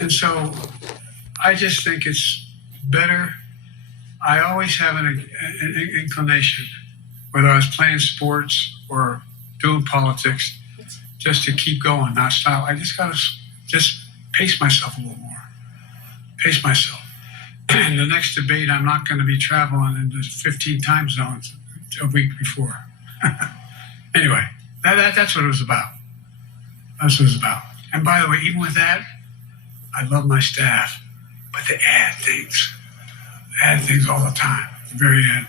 And so I just think it's better. I always have an inclination, whether I was playing sports or doing politics, just to keep going, not stop. I just got to just pace myself a little more. Pace myself. And the next debate, I'm not going to be traveling into 15 time zones a week before. Anyway, that's what it was about. That's what it was about. And by the way, even with that, I love my staff, but they add things all the time. At the very end,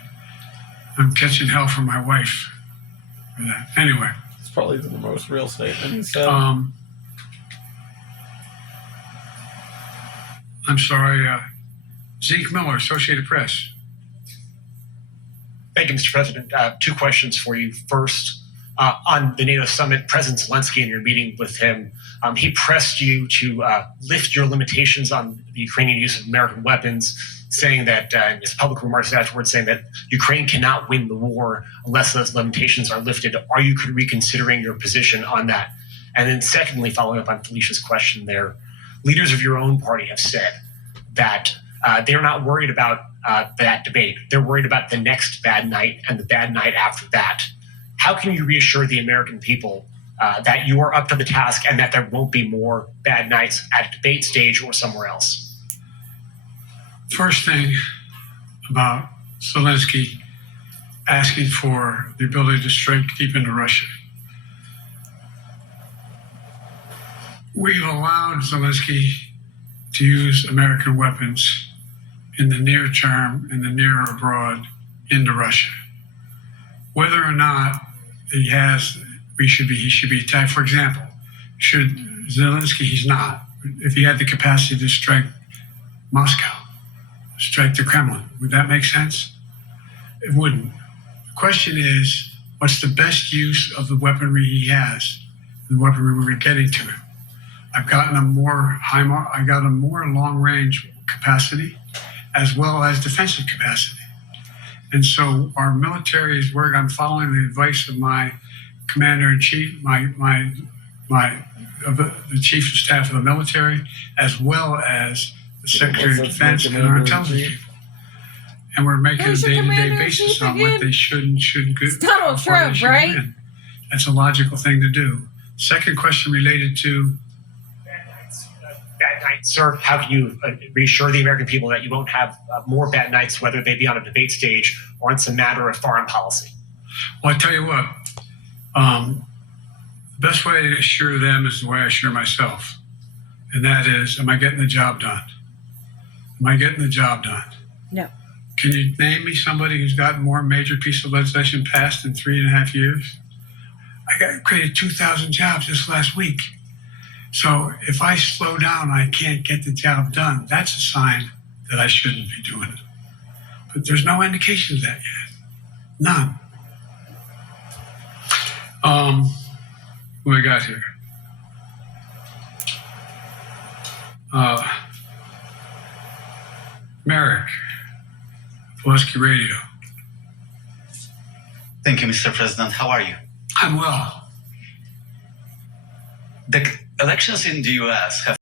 I'm catching hell from my wife for that. Anyway, It's probably the most real statement he said. I'm sorry, Zeke Miller, Associated Press. Thank you, Mr. President. Two questions for you. First, on the NATO summit, President Zelensky, in your meeting with him, he pressed you to lift your limitations on the Ukrainian use of American weapons, saying that, in his public remarks afterwards, saying that Ukraine cannot win the war unless those limitations are lifted. Are you reconsidering your position on that? And then secondly, following up on Felicia's question there, leaders of your own party have said that they're not worried about that debate. They're worried about the next bad night and the bad night after that. How can you reassure the American people that you are up to the task and that there won't be more bad nights at a debate stage or somewhere else? First thing about Zelensky asking for the ability to strike deep into Russia. We've allowed Zelensky to use American weapons in the near term, in the near abroad, into Russia. Whether or not he should be attacked. For example, should Zelensky, he's not. If he had the capacity to strike Moscow, strike the Kremlin, would that make sense? It wouldn't. The question is, what's the best use of the weaponry he has, the weaponry we're getting to him? I've gotten a more long-range capacity as well as defensive capacity. And so our military is working. I'm following the advice of my commander-in-chief, the chief of staff of the military, as well as the Secretary of Defense and our intelligence people. And we're making a day-to-day basis on what they should and shouldn't do. It's Donald Trump, right? Win. That's a logical thing to do. Second question related to Bad nights, sir. How can you reassure the American people that you won't have more bad nights, whether they be on a debate stage or it's a matter of foreign policy? Well, I tell you what, the best way to assure them is the way I assure myself. And that is, am I getting the job done? Am I getting the job done? No. Can you name me somebody who's gotten more major piece of legislation passed in 3.5 years? I created 2,000 jobs just last week. So if I slow down, I can't get the job done. That's a sign that I shouldn't be doing it. But there's no indication of that yet. None. What do we got here? Merrick, Pulaski Radio. Thank you, Mr. President. How are you? I'm well. The elections in the U.S. have